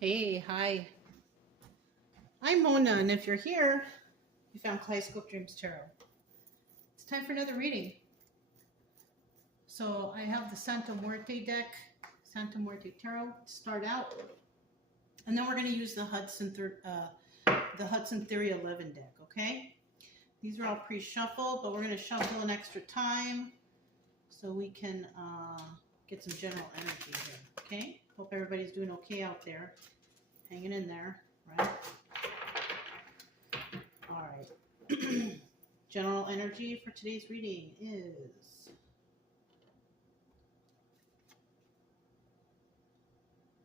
Hey, hi. I'm Mona, and if you're here, you found Kaleidoscope Dreams Tarot. It's time for another reading. So I have the Santa Muerte deck, Santa Muerte Tarot, to start out, and then we're going to use the Hudson Theory 11 deck. Okay, these are all pre-shuffled, but we're going to shuffle an extra time so we can get some general energy here. Okay, hope everybody's doing okay out there, hanging in there, right? All right. General energy for today's reading is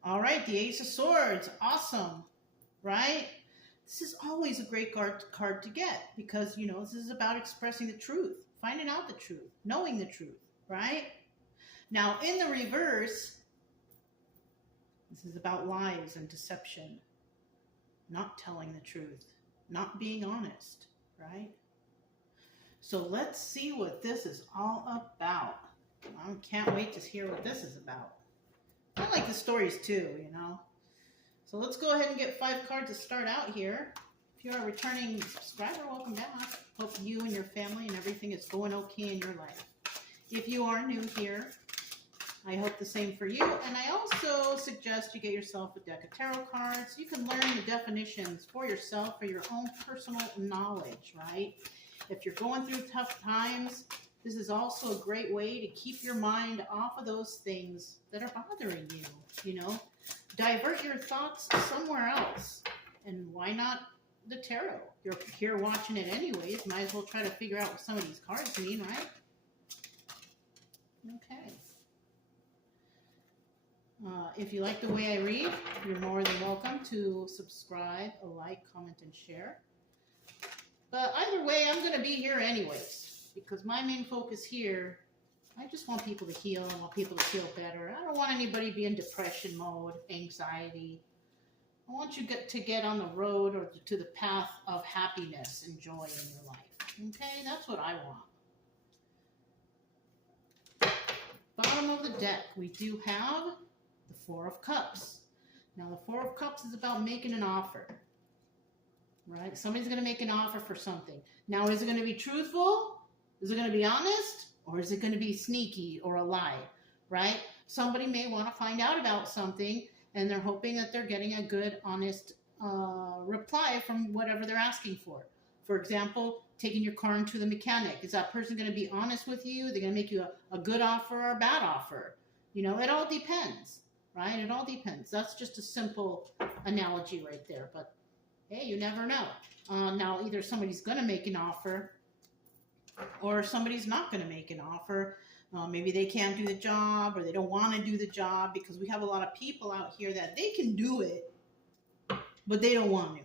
all right. The Ace of Swords, awesome, right? This is always a great card to get because this is about expressing the truth, finding out the truth, knowing the truth, right? Now in the reverse, this is about lies and deception, not telling the truth, not being honest, right? So let's see what this is all about. I can't wait to hear what this is about. I like the stories too, So let's go ahead and get 5 cards to start out here. If you're a returning subscriber, welcome back. Hope you and your family and everything is going okay in your life. If you are new here, I hope the same for you. And I also suggest you get yourself a deck of tarot cards. You can learn the definitions for yourself for your own personal knowledge, right? If you're going through tough times, this is also a great way to keep your mind off of those things that are bothering you, Divert your thoughts somewhere else. And why not the tarot? You're here watching it anyways. Might as well try to figure out what some of these cards mean, right? Okay. If you like the way I read, you're more than welcome to subscribe, like, comment, and share. But either way, I'm going to be here anyways, because my main focus here, I just want people to heal. I want people to feel better. I don't want anybody to be in depression mode, anxiety. I want you to get on the road or to the path of happiness and joy in your life. Okay, that's what I want. Bottom of the deck, we do have the 4 of Cups. Now, the 4 of Cups is about making an offer. Right? Somebody's going to make an offer for something. Now, is it going to be truthful? Is it going to be honest? Or is it going to be sneaky or a lie? Right? Somebody may want to find out about something, and they're hoping that they're getting a good, honest reply from whatever they're asking for. For example, taking your car into the mechanic. Is that person going to be honest with you? They're going to make you a good offer or a bad offer? It all depends. Right? It all depends. That's just a simple analogy right there. But hey, you never know. Now, either somebody's going to make an offer or somebody's not going to make an offer. Maybe they can't do the job or they don't want to do the job, because we have a lot of people out here that they can do it, but they don't want to,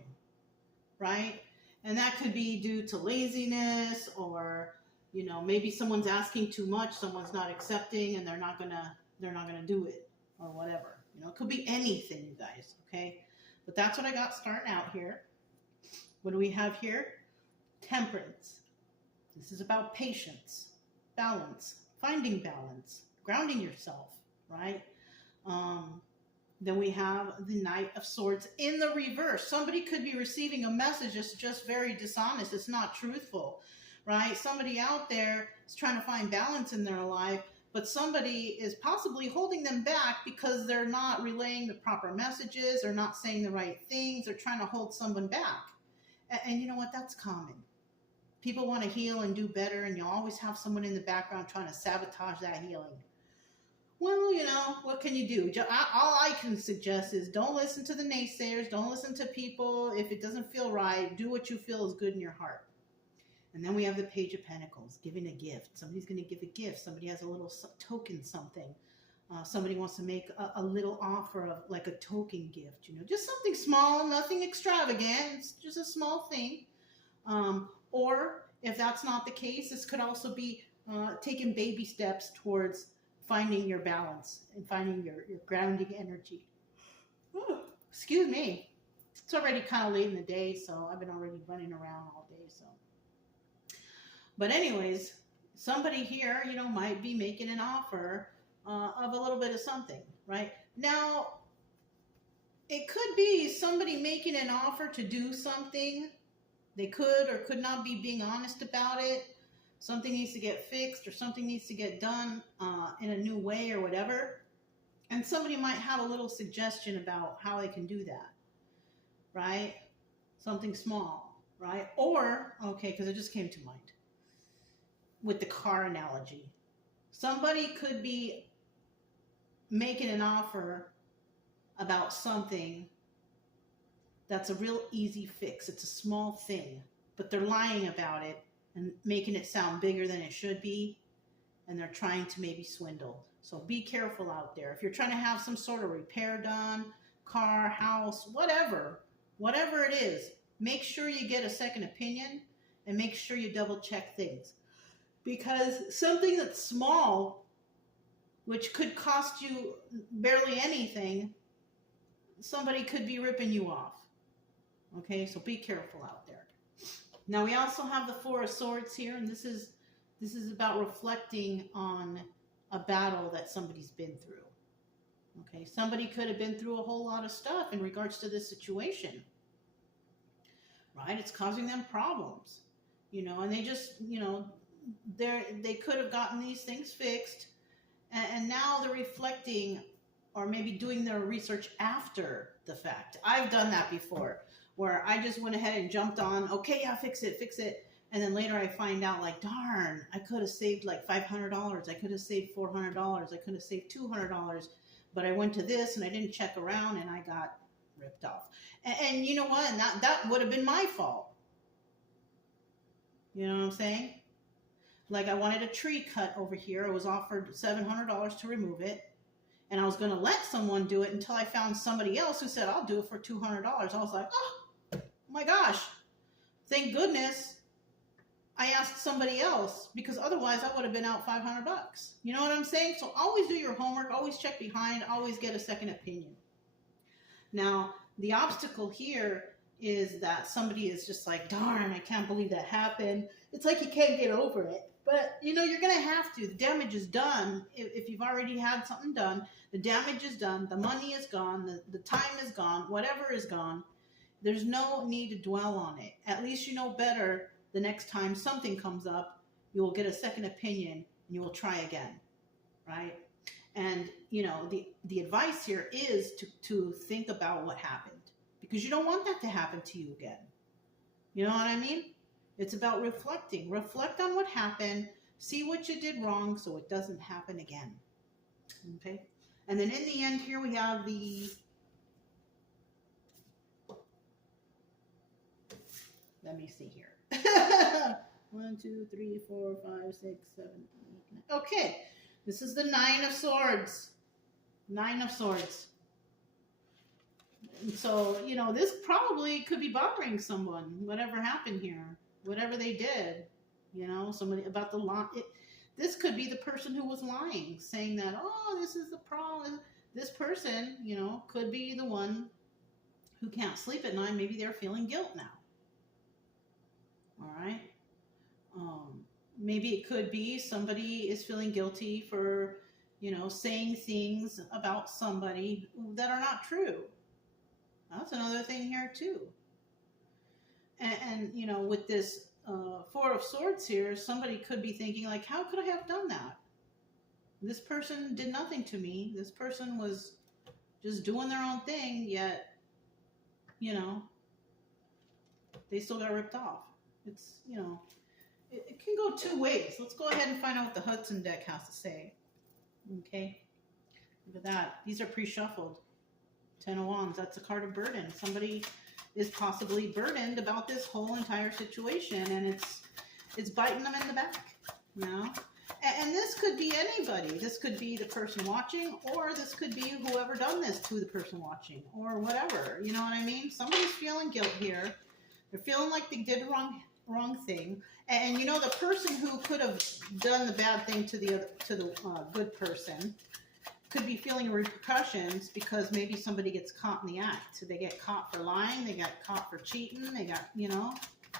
right? And that could be due to laziness, or, maybe someone's asking too much, someone's not accepting, and they're not going to do it or whatever. It could be anything, you guys, okay? But that's what I got starting out here. What do we have here? Temperance. This is about patience, balance, finding balance, grounding yourself, right? Then we have the Knight of Swords in the reverse. Somebody could be receiving a message that's just very dishonest. It's not truthful, right? Somebody out there is trying to find balance in their life, but somebody is possibly holding them back because they're not relaying the proper messages, they're not saying the right things, they're trying to hold someone back. And you know what? That's common. People want to heal and do better, and you always have someone in the background trying to sabotage that healing. Well, what can you do? All I can suggest is don't listen to the naysayers, don't listen to people. If it doesn't feel right, do what you feel is good in your heart. And then we have the Page of Pentacles, giving a gift. Somebody's going to give a gift. Somebody has a little token something. Somebody wants to make a little offer of like a token gift, just something small, nothing extravagant. It's just a small thing. Or if that's not the case, this could also be taking baby steps towards finding your balance and finding your grounding energy. Ooh, excuse me. It's already kind of late in the day, so I've been already running around all day, so. But anyways, somebody here, might be making an offer of a little bit of something, right? Now, It could be somebody making an offer to do something. They could or could not be being honest about it. Something needs to get fixed or something needs to get done in a new way or whatever. And somebody might have a little suggestion about how they can do that, right? Something small, right? Or, okay, because it just came to mind with the car analogy. Somebody could be making an offer about something that's a real easy fix. It's a small thing, but they're lying about it and making it sound bigger than it should be, and they're trying to maybe swindle. So be careful out there. If you're trying to have some sort of repair done, car, house, whatever it is, make sure you get a second opinion and make sure you double check things. Because something that's small, which could cost you barely anything, somebody could be ripping you off. Okay, so be careful out there. Now we also have the Four of Swords here, and this is about reflecting on a battle that somebody's been through. Okay, somebody could have been through a whole lot of stuff in regards to this situation. Right? It's causing them problems. And they just, they could have gotten these things fixed, and now they're reflecting or maybe doing their research after the fact. I've done that before, where I just went ahead and jumped on, okay, yeah, fix it. And then later I find out, like, darn, I could have saved like $500. I could have saved $400. I could have saved $200. But I went to this and I didn't check around and I got ripped off. And you know what? And that would have been my fault. You know what I'm saying? Like, I wanted a tree cut over here. I was offered $700 to remove it. And I was going to let someone do it until I found somebody else who said, I'll do it for $200. I was like, oh my gosh, thank goodness I asked somebody else, because otherwise I would have been out $500. You know what I'm saying? So always do your homework, always check behind, always get a second opinion. Now, the obstacle here is that somebody is just like, darn, I can't believe that happened. It's like you can't get over it. But, you're going to have to. The damage is done. If you've already had something done, the damage is done. The money is gone. The time is gone. Whatever is gone. There's no need to dwell on it. At least you know better the next time something comes up. You will get a second opinion and you will try again. Right? And, the advice here is to think about what happened. Because you don't want that to happen to you again. You know what I mean? It's about reflecting. Reflect on what happened. See what you did wrong so it doesn't happen again. Okay? And then in the end here we have the... Let me see here. 1, 2, 3, 4, 5, 6, 7, 8, 9. Okay. This is the Nine of Swords. Nine of Swords. And so, this probably could be bothering someone, whatever happened here. Whatever they did, somebody about the lie. This could be the person who was lying, saying that, oh, this is the problem. This person, could be the one who can't sleep at night. Maybe they're feeling guilt now. All right. Maybe it could be somebody is feeling guilty for, saying things about somebody that are not true. That's another thing here too. And with this Four of Swords here, somebody could be thinking, like, how could I have done that? This person did nothing to me. This person was just doing their own thing, yet, they still got ripped off. It's, it can go two ways. Let's go ahead and find out what the Hudson deck has to say. Okay? Look at that. These are pre-shuffled. 10 of Wands. That's a card of burden. Somebody is possibly burdened about this whole entire situation, and it's biting them in the back, And this could be anybody. This could be the person watching, or this could be whoever done this to the person watching, or whatever. You know what I mean? Somebody's feeling guilt here. They're feeling like they did the wrong thing, and the person who could have done the bad thing to the good person could be feeling repercussions because maybe somebody gets caught in the act. So they get caught for lying, they got caught for cheating, they got,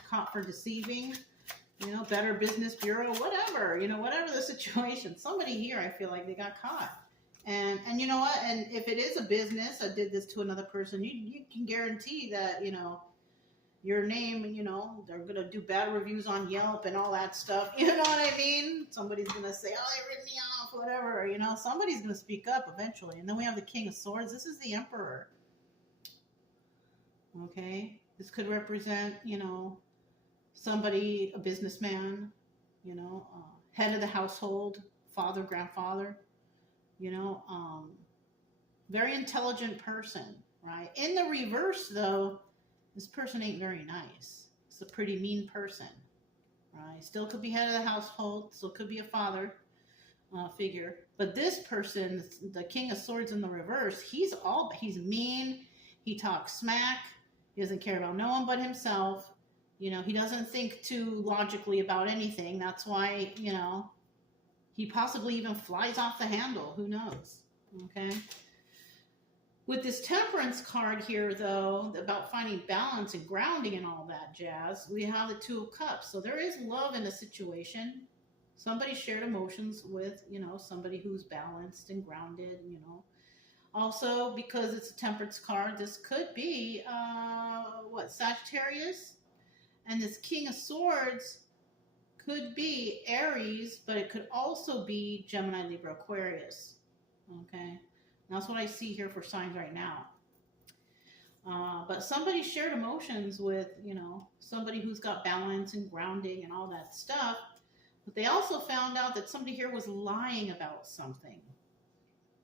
caught for deceiving, Better Business Bureau, whatever, whatever the situation. Somebody here, I feel like they got caught. And you know what? And if it is a business, I did this to another person, you can guarantee that, your name, they're going to do bad reviews on Yelp and all that stuff. You know what I mean? Somebody's going to say, oh, they ripped me off, whatever. Somebody's going to speak up eventually. And then we have the King of Swords. This is the Emperor. Okay? This could represent, somebody, a businessman, head of the household, father, grandfather, very intelligent person, right? In the reverse, though, this person ain't very nice. It's a pretty mean person, right? Still could be head of the household, still could be a father figure. But this person, the King of Swords in the reverse, he's mean, he talks smack, he doesn't care about no one but himself. He doesn't think too logically about anything. That's why, he possibly even flies off the handle. Who knows? Okay. With this Temperance card here, though, about finding balance and grounding and all that jazz, we have the Two of Cups. So there is love in the situation. Somebody shared emotions with, somebody who's balanced and grounded, Also, because it's a Temperance card, this could be, Sagittarius? And this King of Swords could be Aries, but it could also be Gemini, Libra, Aquarius. Okay? That's what I see here for signs right now. But somebody shared emotions with, somebody who's got balance and grounding and all that stuff. But they also found out that somebody here was lying about something.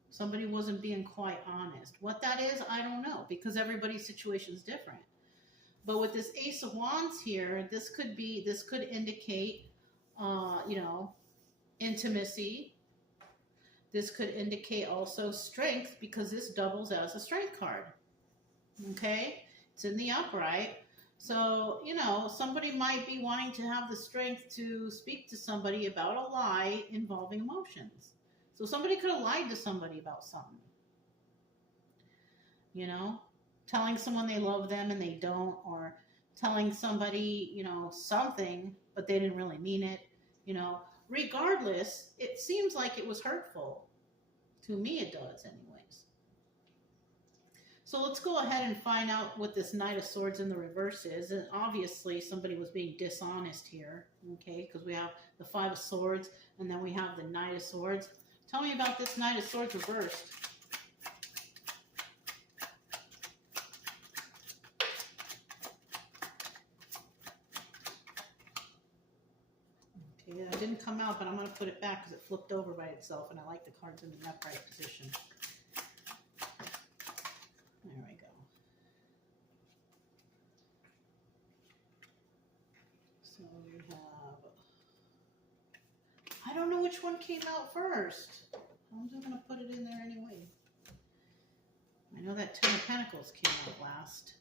Somebody wasn't being quite honest. What that is, I don't know, because everybody's situation is different. But with this Ace of Wands here, this could indicate, intimacy. This could indicate also strength, because this doubles as a strength card. Okay? It's in the upright. So, somebody might be wanting to have the strength to speak to somebody about a lie involving emotions. So somebody could have lied to somebody about something. Telling someone they love them and they don't, or telling somebody, something, but they didn't really mean it. Regardless, it seems like it was hurtful. To me, it does anyways. So let's go ahead and find out what this Knight of Swords in the reverse is. And obviously, somebody was being dishonest here, okay? Because we have the Five of Swords, and then we have the Knight of Swords. Tell me about this Knight of Swords reversed. Okay, that didn't come out, but I'm going to put it back because it flipped over by itself, and I like the cards in the upright position. There we go. So we have... I don't know which one came out first. I'm just going to put it in there anyway. I know that Ten of Pentacles came out last.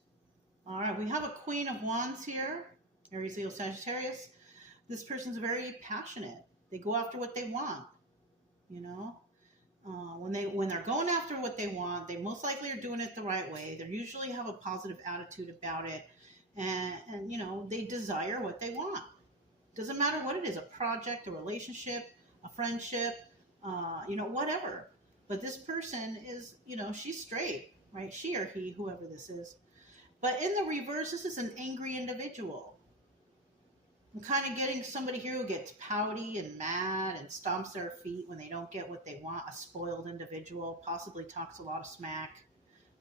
All right, we have a Queen of Wands here. Aries, Leo, Sagittarius. This person's very passionate. They go after what they want. When they're going after what they want, they most likely are doing it the right way. They usually have a positive attitude about it, and they desire what they want. Doesn't matter what it is, a project, a relationship, a friendship, whatever. But this person is, she's straight, right? She or he, whoever this is. But in the reverse, this is an angry individual. I'm kind of getting somebody here who gets pouty and mad and stomps their feet when they don't get what they want. A spoiled individual, possibly talks a lot of smack,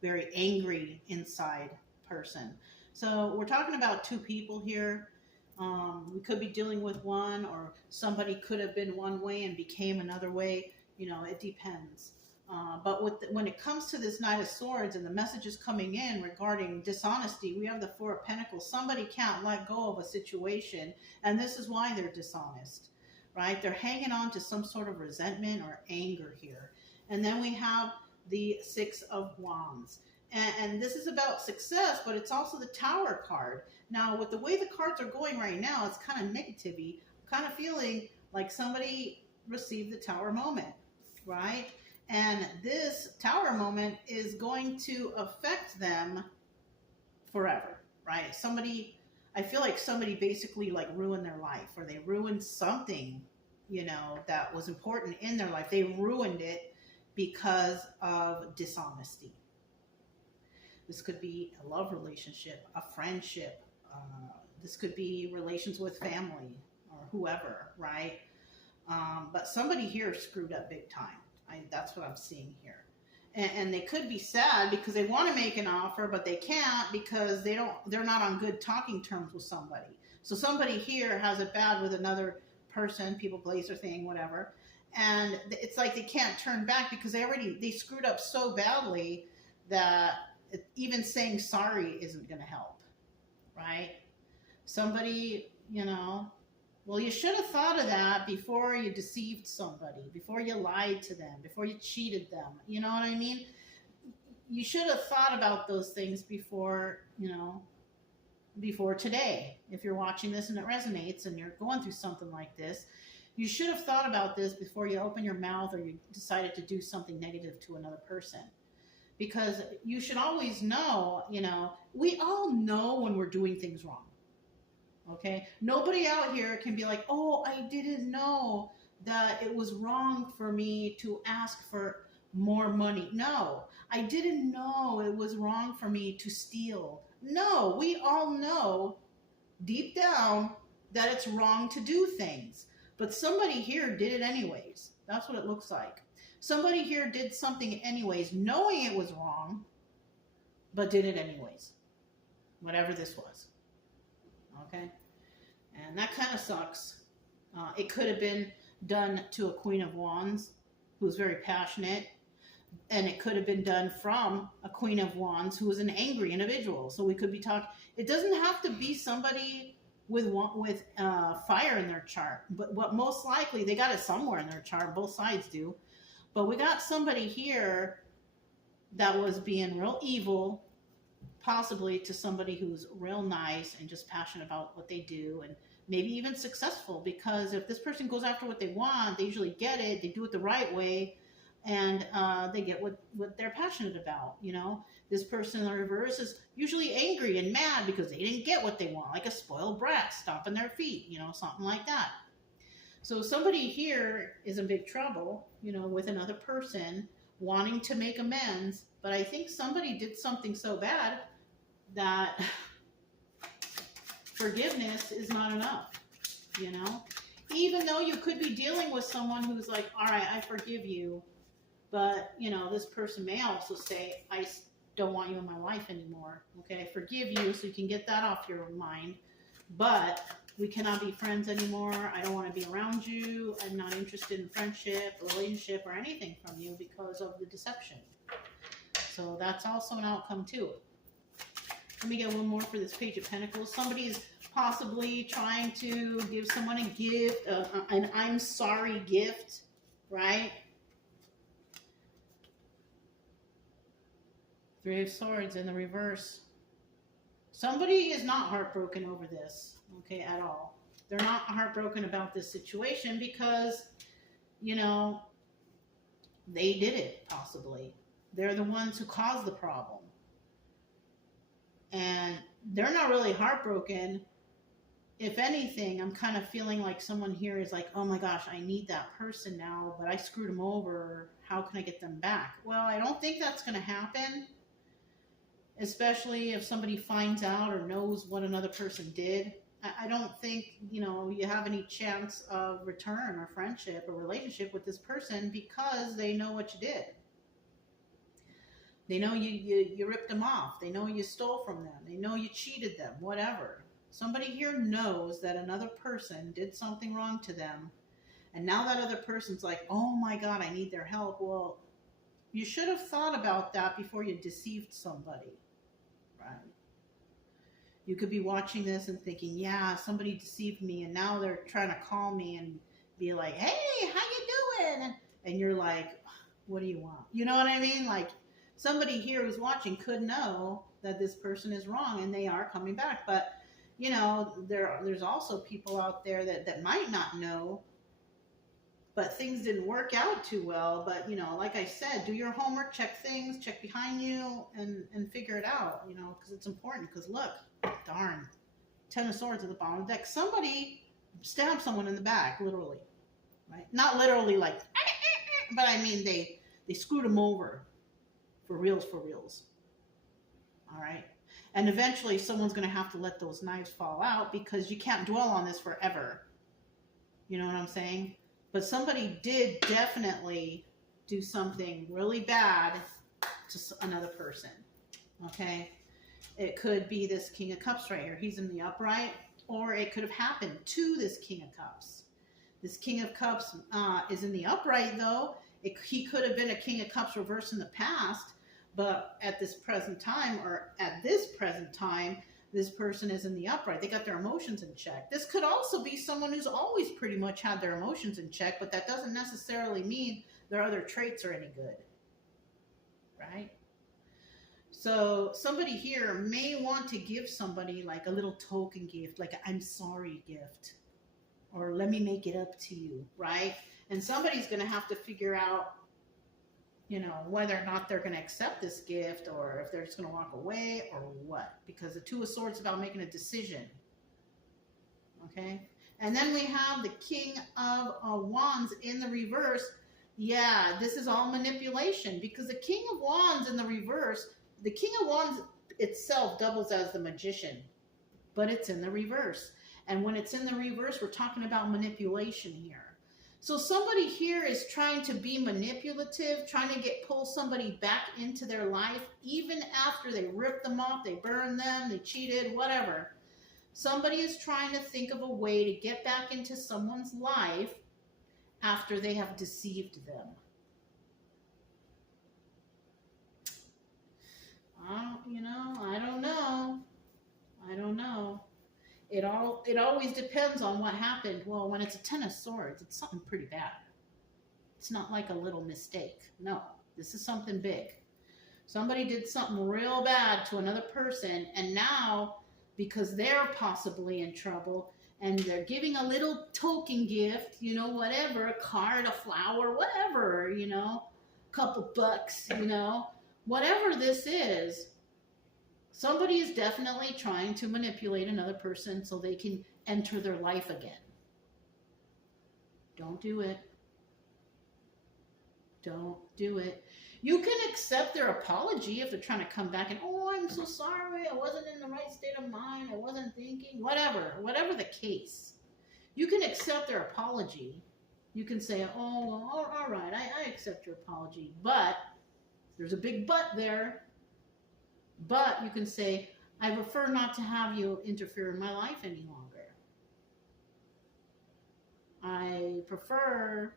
very angry inside person. So we're talking about two people here. We could be dealing with one, or somebody could have been one way and became another way. It depends. But when it comes to this Knight of Swords and the messages coming in regarding dishonesty, we have the Four of Pentacles. Somebody can't let go of a situation, and this is why they're dishonest, right? They're hanging on to some sort of resentment or anger here. And then we have the Six of Wands. And this is about success, but it's also the Tower card. Now, with the way the cards are going right now, it's kind of negative-y. I'm kind of feeling like somebody received the Tower moment, right? And this Tower moment is going to affect them forever, right? I feel like somebody basically ruined their life, or they ruined something, that was important in their life. They ruined it, because of dishonesty. This could be a love relationship, a friendship. This could be relations with family or whoever, right? But somebody here screwed up big time. That's what I'm seeing here. And they could be sad because they want to make an offer, but they can't because they're not on good talking terms with somebody. So somebody here has it bad with another person, people, place, or thing, whatever. And it's like they can't turn back because they screwed up so badly that even saying sorry isn't going to help, right? Somebody, well, you should have thought of that before you deceived somebody, before you lied to them, before you cheated them. You know what I mean? You should have thought about those things before today. If you're watching this and it resonates and you're going through something like this, you should have thought about this before you open your mouth or you decided to do something negative to another person. Because you should always know, we all know when we're doing things wrong. Okay? Nobody out here can be like, oh, I didn't know that it was wrong for me to ask for more money. No, I didn't know it was wrong for me to steal. No, we all know deep down that it's wrong to do things. But somebody here did it anyways. That's what it looks like. Somebody here did something anyways, knowing it was wrong, but did it anyways. Whatever this was. Okay? And that kind of sucks. It could have been done to a Queen of Wands who's very passionate. And it could have been done from a Queen of Wands who is an angry individual. So we could be talking. It doesn't have to be somebody with fire in their chart. But most likely, they got it somewhere in their chart. Both sides do. But we got somebody here that was being real evil, possibly to somebody who's real nice and just passionate about what they do and maybe even successful. Because if this person goes after what they want, they usually get it. They do it the right way. And they get what they're passionate about, This person in the reverse is usually angry and mad because they didn't get what they want, like a spoiled brat stomping their feet, something like that. So somebody here is in big trouble, with another person wanting to make amends. But I think somebody did something so bad that forgiveness is not enough, Even though you could be dealing with someone who's like, all right, I forgive you. But, this person may also say, I don't want you in my life anymore. Okay, I forgive you so you can get that off your mind. But we cannot be friends anymore. I don't want to be around you. I'm not interested in friendship, relationship, or anything from you because of the deception. So that's also an outcome too. Let me get one more for this Page of Pentacles. Somebody's possibly trying to give someone a gift, an I'm sorry gift, right? Three of Swords in the reverse. Somebody is not heartbroken over this, okay, at all. They're not heartbroken about this situation because, they did it, possibly. They're the ones who caused the problem. And they're not really heartbroken. If anything, I'm kind of feeling like someone here is like, oh my gosh, I need that person now, but I screwed them over. How can I get them back? Well, I don't think that's going to happen. Especially if somebody finds out or knows what another person did. I don't think, you have any chance of return or friendship or relationship with this person because they know what you did. They know you ripped them off. They know you stole from them. They know you cheated them, whatever. Somebody here knows that another person did something wrong to them. And now that other person's like, oh my God, I need their help. Well, you should have thought about that before you deceived somebody. Right? You could be watching this and thinking, yeah, somebody deceived me and now they're trying to call me and be like, hey, how you doing? And you're like, what do you want? You know what I mean? Like somebody here who's watching could know that this person is wrong and they are coming back. But, there's also people out there that might not know, but things didn't work out too well. But, like I said, do your homework, check things, check behind you, and figure it out, because it's important. Because look, darn, 10 of Swords at the bottom of the deck. Somebody stabbed someone in the back, literally, right? Not literally like, but I mean, they They screwed him over for reals, for reals. All right. And eventually someone's going to have to let those knives fall out because you can't dwell on this forever. You know what I'm saying? But somebody did definitely do something really bad to another person. Okay? It could be this King of Cups right here. He's in the upright. Or it could have happened to this King of Cups. This King of Cups is in the upright, though. He could have been a King of Cups reversed in the past, but at this present time, this person is in the upright. They got their emotions in check. This could also be someone who's always pretty much had their emotions in check, but that doesn't necessarily mean their other traits are any good, right? So somebody here may want to give somebody like a little token gift, like an I'm sorry gift, or let me make it up to you, right? And somebody's going to have to figure out, you know, whether or not they're going to accept this gift or if they're just going to walk away or what. Because the Two of Swords is about making a decision, okay? And then we have the King of Wands in the reverse. Yeah, this is all manipulation because the King of Wands in the reverse, the King of Wands itself doubles as the Magician, but it's in the reverse. And when it's in the reverse, we're talking about manipulation here. So somebody here is trying to be manipulative, trying to pull somebody back into their life, even after they ripped them off, they burned them, they cheated, whatever. Somebody is trying to think of a way to get back into someone's life after they have deceived them. I don't know. It always depends on what happened. Well, when it's a Ten of Swords, it's something pretty bad. It's not like a little mistake. No, this is something big. Somebody did something real bad to another person, and now, because they're possibly in trouble, and they're giving a little token gift, whatever, a card, a flower, whatever, a couple bucks, whatever this is, somebody is definitely trying to manipulate another person so they can enter their life again. Don't do it. Don't do it. You can accept their apology if they're trying to come back and, oh, I'm so sorry, I wasn't in the right state of mind, I wasn't thinking, whatever the case. You can accept their apology. You can say, oh, well, all right, I accept your apology, but there's a big but there. But you can say, I prefer not to have you interfere in my life any longer. I prefer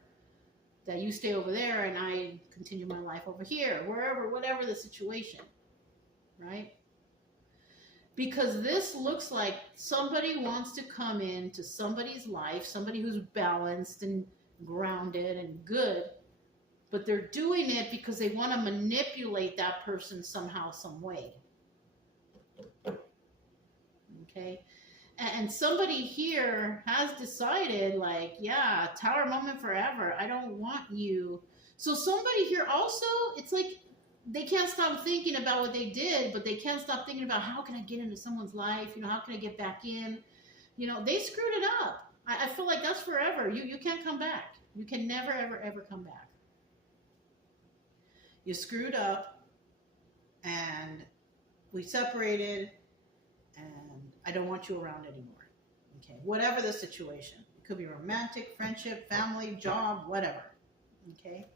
that you stay over there and I continue my life over here, wherever, whatever the situation, right? Because this looks like somebody wants to come into somebody's life, somebody who's balanced and grounded and good, but they're doing it because they want to manipulate that person somehow, some way. Okay? And somebody here has decided, like, yeah, tower moment forever. I don't want you. So somebody here also, it's like they can't stop thinking about what they did, but they can't stop thinking about how can I get into someone's life? How can I get back in? They screwed it up. I feel like that's forever. You can't come back. You can never, ever, ever come back. You screwed up, and we separated, and I don't want you around anymore. Okay, whatever the situation. It could be romantic, friendship, family, job, whatever. Okay.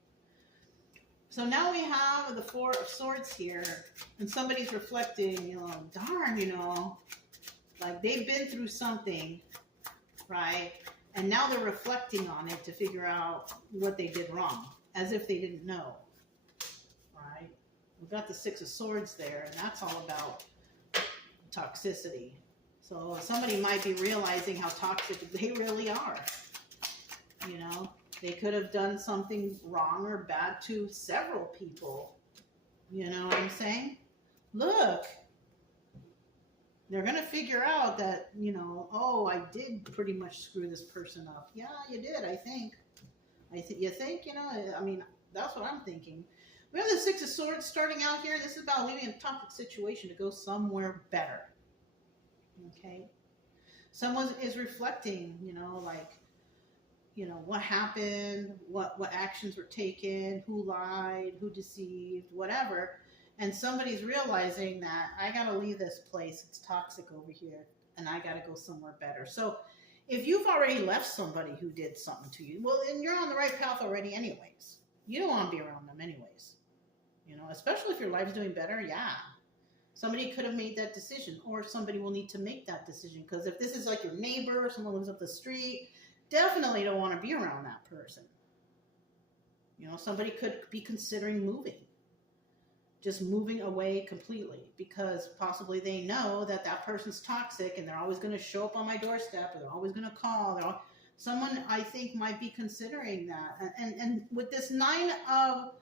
So now we have the Four of Swords here, and somebody's reflecting, darn, like they've been through something, right? And now they're reflecting on it to figure out what they did wrong, as if they didn't know, right? We've got the Six of Swords there, and that's all about toxicity. So somebody might be realizing how toxic they really are. They could have done something wrong or bad to several people. You know what I'm saying? Look, they're going to figure out that, oh, I did pretty much screw this person up. Yeah, you did, I think. You think, that's what I'm thinking. We have the Six of Swords starting out here. This is about leaving a toxic situation to go somewhere better. Okay? Someone is reflecting, like, you know, what happened, what actions were taken, who lied, who deceived, whatever. And somebody's realizing that I got to leave this place. It's toxic over here and I got to go somewhere better. So if you've already left somebody who did something to you, well, then you're on the right path already anyways. You don't want to be around them anyways. You know, especially if your life's doing better, yeah. Somebody could have made that decision, or somebody will need to make that decision. Because if this is like your neighbor, someone lives up the street, definitely don't want to be around that person. You know, somebody could be considering moving. Just moving away completely because possibly they know that that person's toxic and they're always going to show up on my doorstep, or they're always going to call. Someone I think might be considering that. And with this 9 of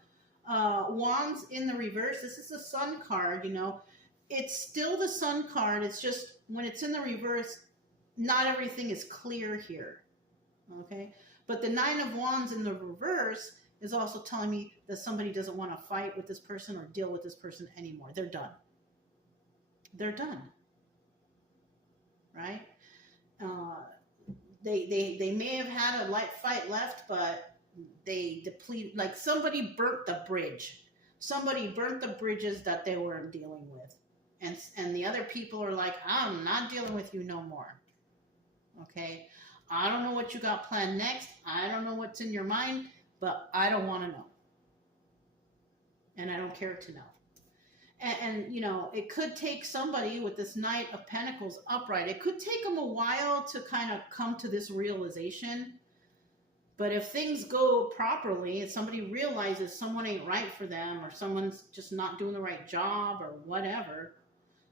Wands in the reverse, this is the Sun card, you know. It's still the Sun card. It's just when it's in the reverse, not everything is clear here. Okay? But the 9 of Wands in the reverse is also telling me that somebody doesn't want to fight with this person or deal with this person anymore. They're done. They're done. Right? They may have had a light fight left, but they deplete, like somebody burnt the bridge. Somebody burnt the bridges that they were dealing with. And the other people are like, I'm not dealing with you no more. Okay? I don't know what you got planned next. I don't know what's in your mind, but I don't want to know. And I don't care to know. And you know, it could take somebody with this Knight of Pentacles upright. It could take them a while to kind of come to this realization. But if things go properly and somebody realizes someone ain't right for them, or someone's just not doing the right job or whatever,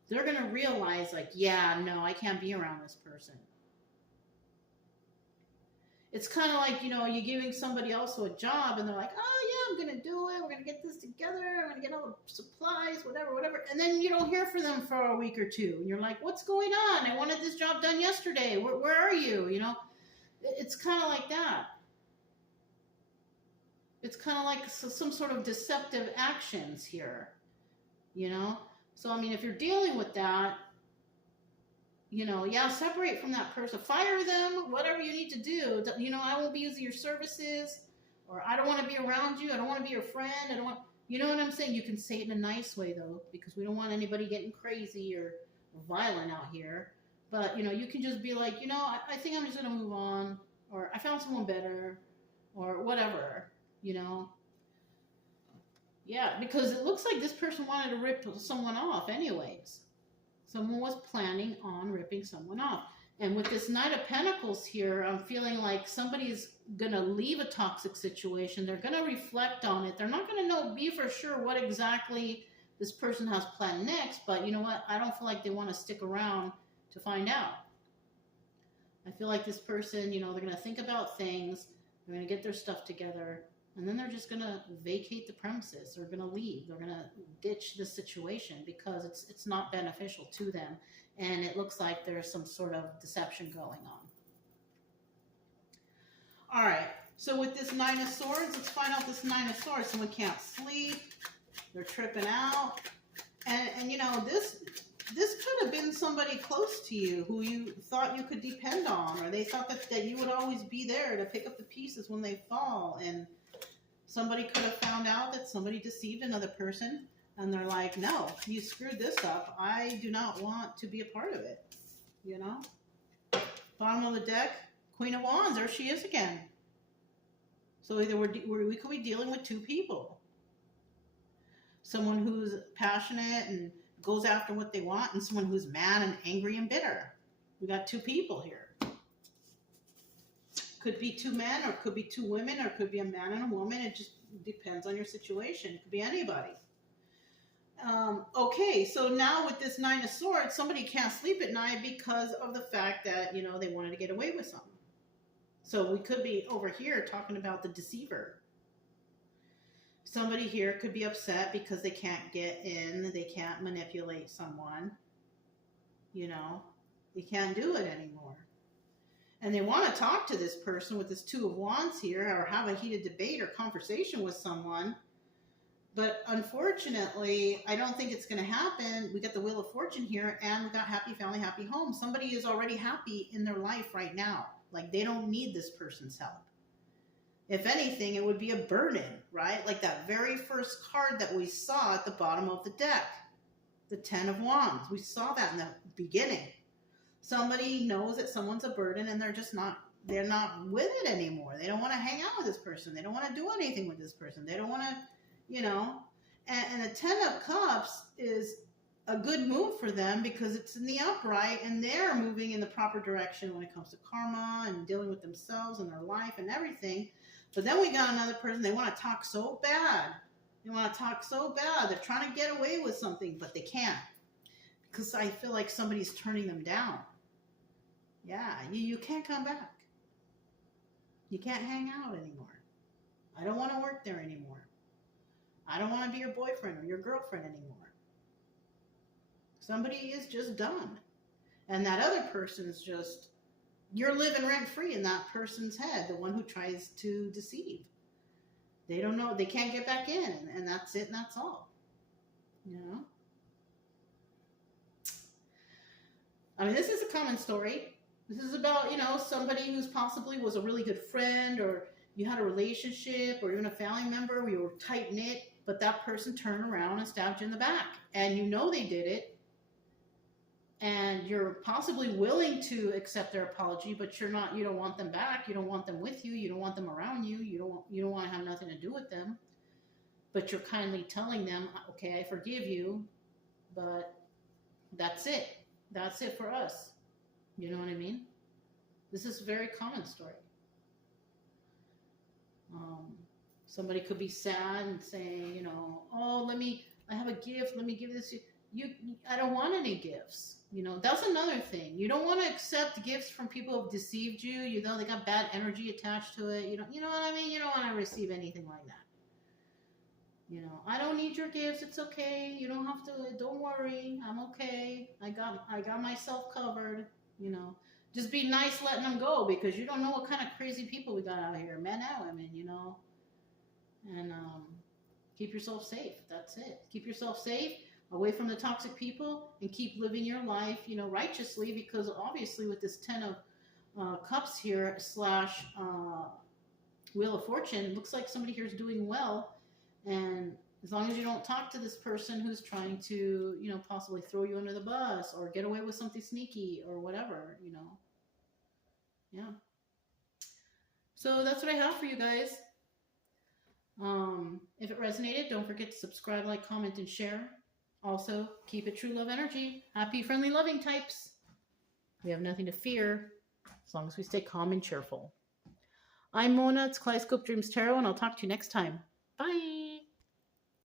they're going to realize, like, yeah, no, I can't be around this person. It's kind of like, you know, you're giving somebody else a job and they're like, oh, yeah, I'm going to do it. We're going to get this together. I'm going to get all the supplies, whatever. And then you don't hear from them for a week or two. And you're like, what's going on? I wanted this job done yesterday. Where are you? You know, it's kind of like that. It's kind of like some sort of deceptive actions here, you know? So, I mean, if you're dealing with that, you know, yeah, separate from that person. Fire them, whatever you need to do. You know, I won't be using your services, or I don't want to be around you. I don't want to be your friend. I don't want, you know what I'm saying? You can say it in a nice way, though, because we don't want anybody getting crazy or violent out here. But, you know, you can just be like, you know, I think I'm just going to move on, or I found someone better, or whatever. You know, yeah, because it looks like this person wanted to rip someone off anyways. Someone was planning on ripping someone off. And with this Knight of Pentacles here, I'm feeling like somebody's going to leave a toxic situation. They're going to reflect on it. They're not going to be for sure what exactly this person has planned next. But you know what? I don't feel like they want to stick around to find out. I feel like this person, you know, they're going to think about things. They're going to get their stuff together. And then they're just going to vacate the premises. They're going to leave. They're going to ditch the situation because it's not beneficial to them. And it looks like there's some sort of deception going on. All right. So with this 9 of Swords, let's find out this 9 of Swords. Someone can't sleep. They're tripping out. And you know, this could have been somebody close to you who you thought you could depend on. Or they thought that you would always be there to pick up the pieces when they fall. And somebody could have found out that somebody deceived another person, and they're like, no, you screwed this up. I do not want to be a part of it, you know? Bottom of the deck, Queen of Wands, there she is again. So either we could be dealing with two people. Someone who's passionate and goes after what they want, and someone who's mad and angry and bitter. We got two people here. Could be two men, or could be two women, or could be a man and a woman. It just depends on your situation. It could be anybody. Okay, so now with this 9 of Swords, somebody can't sleep at night because of the fact that, you know, they wanted to get away with something. So we could be over here talking about the deceiver. Somebody here could be upset because they can't get in. They can't manipulate someone. You know, they can't do it anymore. And they want to talk to this person with this 2 of Wands here, or have a heated debate or conversation with someone. But unfortunately, I don't think it's going to happen. We got the Wheel of Fortune here, and we got happy family, happy home. Somebody is already happy in their life right now. Like they don't need this person's help. If anything, it would be a burden, right? Like that very first card that we saw at the bottom of the deck, the 10 of Wands. We saw that in the beginning. Somebody knows that someone's a burden and they're not with it anymore. They don't want to hang out with this person. They don't want to do anything with this person. They don't want to, and the 10 of Cups is a good move for them because it's in the upright and they're moving in the proper direction when it comes to karma and dealing with themselves and their life and everything. But then we got another person, they want to talk so bad. They want to talk so bad. They're trying to get away with something, but they can't. Because I feel like somebody's turning them down. Yeah, you can't come back. You can't hang out anymore. I don't want to work there anymore. I don't want to be your boyfriend or your girlfriend anymore. Somebody is just done. And that other person is just, you're living rent-free in that person's head, the one who tries to deceive. They don't know, they can't get back in, and that's it, and that's all. I mean, this is a common story. This is about, somebody who's possibly was a really good friend, or you had a relationship, or even a family member where you were tight-knit, but that person turned around and stabbed you in the back. And they did it. And you're possibly willing to accept their apology, but you don't want them back. You don't want them with you. You don't want them around you. You don't want to have nothing to do with them. But you're kindly telling them, okay, I forgive you, but that's it. That's it for us. You know what I mean? This is a very common story. Somebody could be sad and say, oh, I have a gift. Let me give this to you. I don't want any gifts. That's another thing. You don't want to accept gifts from people who've deceived you. They got bad energy attached to it. You know what I mean? You don't want to receive anything like that. I don't need your gifts. It's okay. You don't have to. Don't worry. I'm okay. I got myself covered. Just be nice letting them go, because you don't know what kind of crazy people we got out here, men and women. And keep yourself safe. That's it. Keep yourself safe, away from the toxic people, and keep living your life, righteously, because obviously with this 10 of Cups here / Wheel of Fortune, looks like somebody here is doing well. And as long as you don't talk to this person who's trying to, possibly throw you under the bus or get away with something sneaky or whatever, Yeah. So that's what I have for you guys. If it resonated, don't forget to subscribe, like, comment, and share. Also, keep it true love energy. Happy, friendly, loving types. We have nothing to fear as long as we stay calm and cheerful. I'm Mona. It's Kaleidoscope Dreams Tarot, and I'll talk to you next time. Bye.